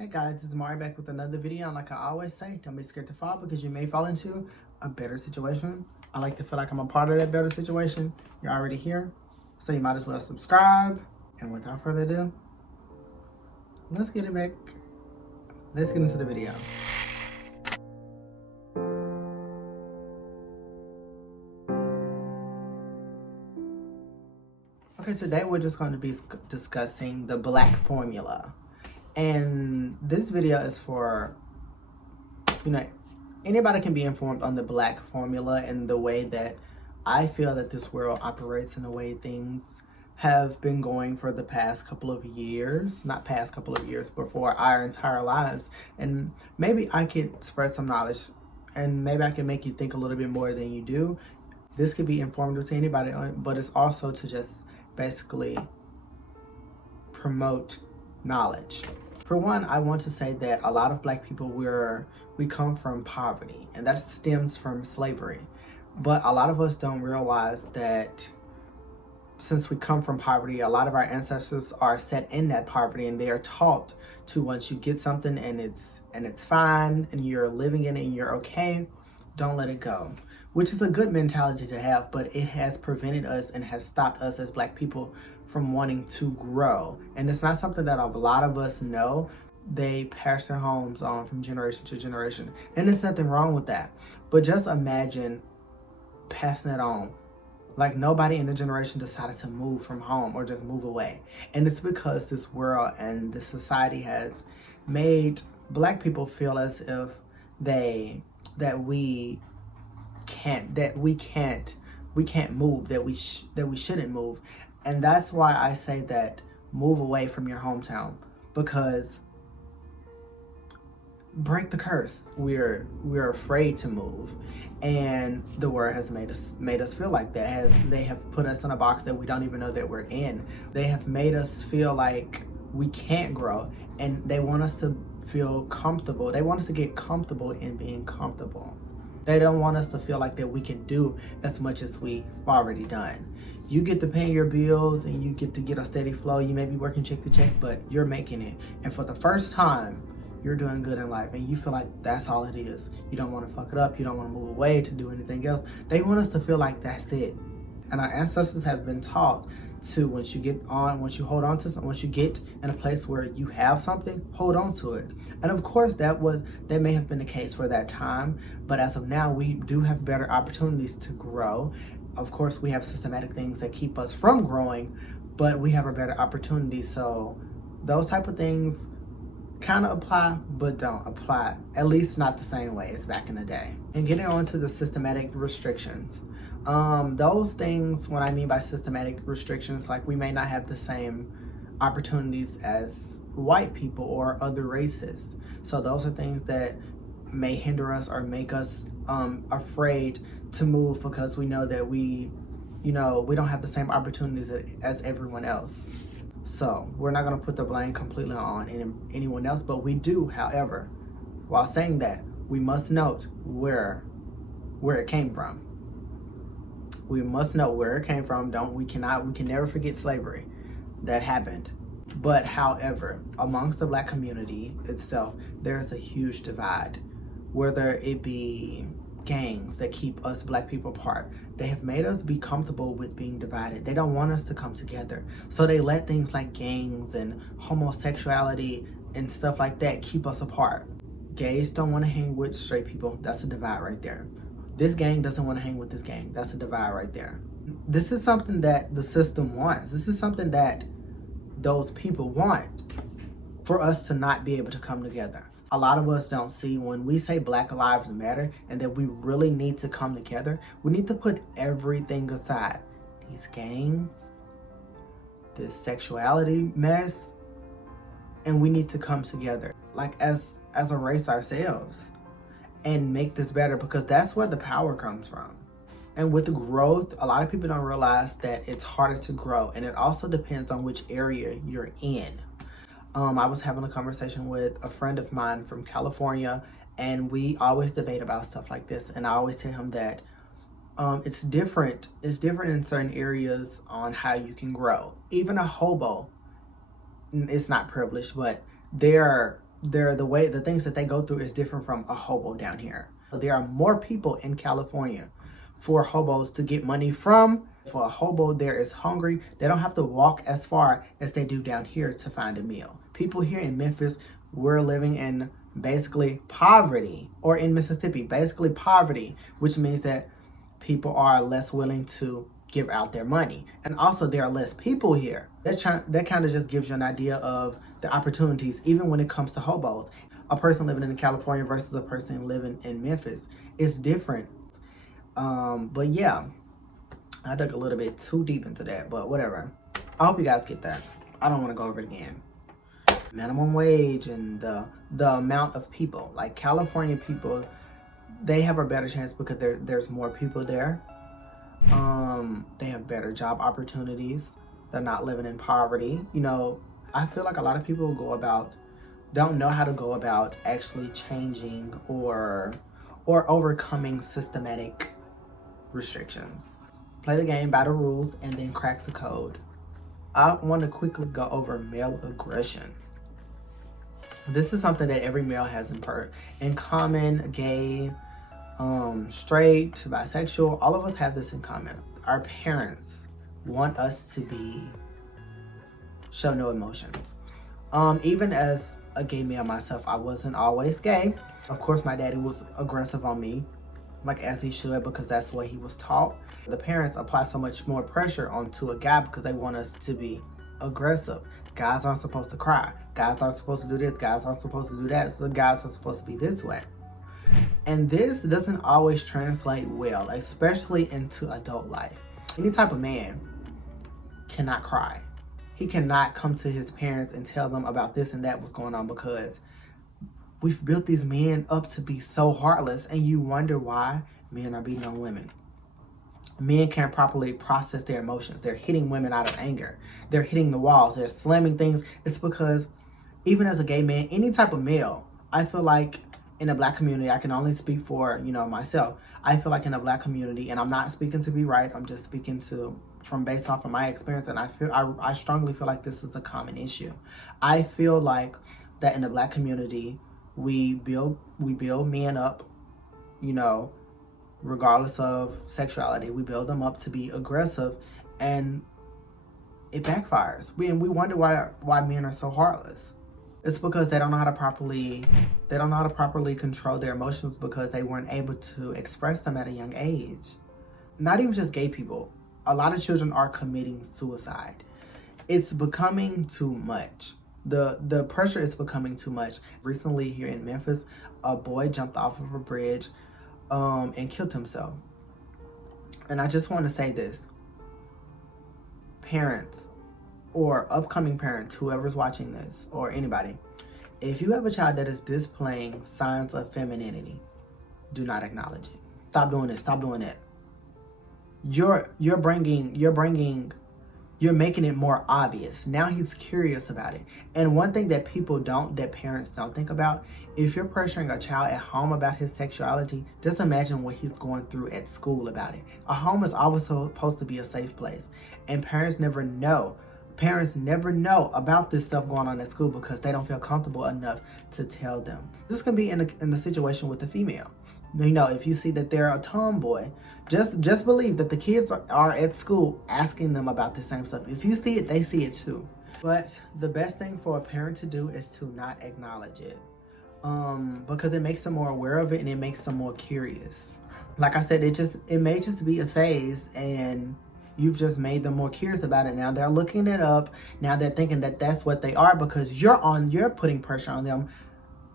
Hey guys, it's Mari back with another video. And like I always say, don't be scared to fall because you may fall into a better situation. I like to feel like I'm a part of that better situation. You're already here, so you might as well subscribe. And without further ado, let's get it back. Let's get into the video. Okay, today we're just going to be discussing the Black formula. And this video is for, anybody can be informed on the Black formula and the way that I feel that this world operates and the way things have been going for the past couple of years. Not past couple of years, but for our entire lives. And maybe I could spread some knowledge and maybe I can make you think a little bit more than you do. This could be informative to anybody, but it's also to just basically promote knowledge. For one, I want to say that a lot of Black people, we come from poverty, and that stems from slavery. But a lot of us don't realize that since we come from poverty, a lot of our ancestors are set in that poverty, and they are taught to, once you get something and it's fine and you're living in it and you're okay, don't let it go. Which is a good mentality to have, but it has prevented us and has stopped us as Black people from wanting to grow. And it's not something that a lot of us know. They pass their homes on from generation to generation. And there's nothing wrong with that. But just imagine passing it on. Like nobody in the generation decided to move from home or just move away. And it's because this world and this society has made Black people feel as if we can't move, that we shouldn't move. And that's why I say that move away from your hometown, because break the curse. We're afraid to move, and the world has made us feel like that. They have put us in a box that we don't even know that we're in. They have made us feel like we can't grow, and they want us to feel comfortable. They want us to get comfortable in being comfortable. They don't want us to feel like that we can do as much as we've already done. You get to pay your bills and you get to get a steady flow. You may be working check to check, but you're making it. And for the first time, you're doing good in life and you feel like that's all it is. You don't want to fuck it up. You don't want to move away to do anything else. They want us to feel like that's it. And our ancestors have been taught to, once you get in a place where you have something, hold on to it. And of course that may have been the case for that time, but as of now we do have better opportunities to grow. Of course we have systematic things that keep us from growing, but we have a better opportunity. So those type of things kind of apply, but don't apply, at least not the same way as back in the day. And getting on to the systematic restrictions. Those things, what I mean by systematic restrictions, like we may not have the same opportunities as white people or other races. So those are things that may hinder us or make us afraid to move, because we know that we don't have the same opportunities as everyone else. So we're not going to put the blame completely on anyone else, but we do, however, while saying that, we must note where it came from. We must know where it came from. We can never forget slavery. That happened. But however, amongst the Black community itself, there's a huge divide. Whether it be gangs that keep us Black people apart, they have made us be comfortable with being divided. They don't want us to come together. So they let things like gangs and homosexuality and stuff like that keep us apart. Gays don't want to hang with straight people. That's a divide right there. This gang doesn't want to hang with this gang. That's a divide right there. This is something that the system wants. This is something that those people want, for us to not be able to come together. A lot of us don't see when we say Black Lives Matter and that we really need to come together. We need to put everything aside. These gangs, this sexuality mess, and we need to come together, like as a race ourselves, and make this better, because that's where the power comes from. And with the growth, a lot of people don't realize that it's harder to grow, and it also depends on which area you're in. I was having a conversation with a friend of mine from California, and we always debate about stuff like this, and I always tell him that it's different in certain areas on how you can grow. Even a hobo, it's not privileged, but they're the things that they go through is different from a hobo down here. There are more people in California for hobos to get money from. For a hobo there is hungry, they don't have to walk as far as they do down here to find a meal. People here in Memphis, we're living in basically poverty, or in Mississippi, basically poverty, which means that people are less willing to give out their money. And also there are less people here. That kind of just gives you an idea of the opportunities, even when it comes to hobos. A person living in California versus a person living in Memphis is different. But yeah, I dug a little bit too deep into that, but whatever. I hope you guys get that. I don't want to go over it again. Minimum wage and the amount of people. Like California people, they have a better chance because there's more people there. They have better job opportunities. They're not living in poverty. You know, I feel like a lot of people don't know how to go about actually changing or overcoming systematic restrictions. Play the game by the rules and then crack the code. I want to quickly go over male aggression. This is something that every male has in common. Gay, straight, bisexual, all of us have this in common. Our parents want us to show no emotions. Even as a gay male myself, I wasn't always gay. Of course, my daddy was aggressive on me, like as he should, because that's what he was taught. The parents apply so much more pressure onto a guy because they want us to be aggressive. Guys aren't supposed to cry. Guys aren't supposed to do this. Guys aren't supposed to do that. So guys are supposed to be this way. And this doesn't always translate well, especially into adult life. Any type of man cannot cry. He cannot come to his parents and tell them about this and that, what's going on, because we've built these men up to be so heartless, and you wonder why men are beating on women. Men can't properly process their emotions. They're hitting women out of anger. They're hitting the walls. They're slamming things. It's because even as a gay man, any type of male, I feel like in the Black community, I can only speak for, myself. I feel like in the Black community, and I'm not speaking to be right, I'm just speaking based off of my experience, and I strongly feel like this is a common issue. I feel like that in the Black community, we build men up, regardless of sexuality. We build them up to be aggressive, and it backfires. We wonder why men are so heartless. It's because they don't know how to properly control their emotions, because they weren't able to express them at a young age. Not even just gay people. A lot of children are committing suicide. It's becoming too much. The pressure is becoming too much. Recently here in Memphis, a boy jumped off of a bridge and killed himself. And I just want to say this. Parents or upcoming parents, whoever's watching this, or anybody, if you have a child that is displaying signs of femininity, do not acknowledge it. Stop doing this. Stop doing that. You're making it more obvious. Now he's curious about it. And one thing that parents don't think about, if you're pressuring a child at home about his sexuality, just imagine what he's going through at school about it. A home is always supposed to be a safe place. And parents never know about this stuff going on at school because they don't feel comfortable enough to tell them. This can be in the situation with the female. If you see that they're a tomboy, just believe that the kids are at school asking them about the same stuff. If you see it, they see it too. But the best thing for a parent to do is to not acknowledge it, because it makes them more aware of it and it makes them more curious. Like I said, it may just be a phase, and you've just made them more curious about it. Now they're looking it up. Now they're thinking that that's what they are because you're putting pressure on them.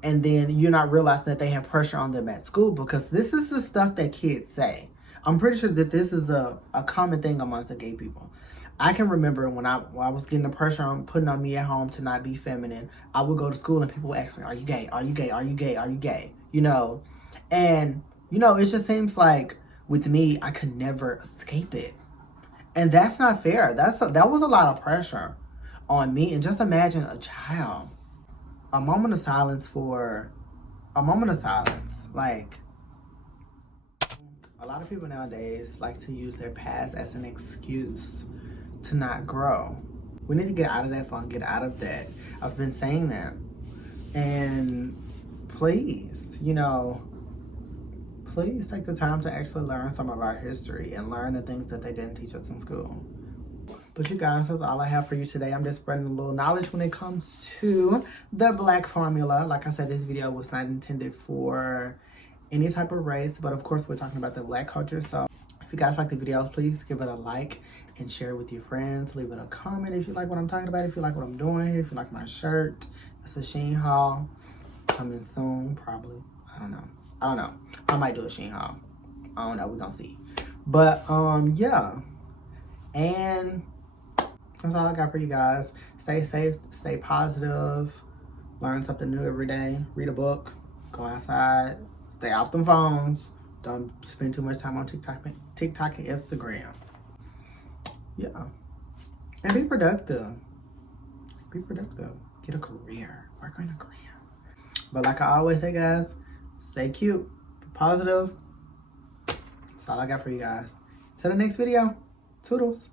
And then you're not realizing that they have pressure on them at school, because this is the stuff that kids say. I'm pretty sure that this is a common thing amongst the gay people. I can remember when I was getting the pressure putting on me at home to not be feminine, I would go to school and people would ask me, are you gay? Are you gay? Are you gay? Are you gay? And, it just seems like with me, I could never escape it. And that's not fair. That was a lot of pressure on me. And just imagine a child. A moment of silence. Like, a lot of people nowadays like to use their past as an excuse to not grow. We need to get out of that funk, get out of that. I've been saying that. And please, you know, please take the time to actually learn some of our history and learn the things that they didn't teach us in school. But you guys, that's all I have for you today. I'm just spreading a little knowledge when it comes to the Black formula. Like I said, this video was not intended for any type of race, but of course we're talking about the Black culture. So if you guys like the video, please give it a like and share it with your friends. Leave it a comment if you like what I'm talking about, if you like what I'm doing here, if you like my shirt. It's a Shein haul coming soon, probably. I don't know. I might do a Shein haul. I don't know, we're gonna see. But yeah. And that's all I got for you guys. Stay safe, stay positive, learn something new every day, read a book, go outside, stay off them phones, don't spend too much time on TikTok and Instagram. Yeah. And be productive. Be productive. Get a career. Work on a career. But like I always say, guys, stay cute, be positive. That's all I got for you guys. Till the next video. Toodles.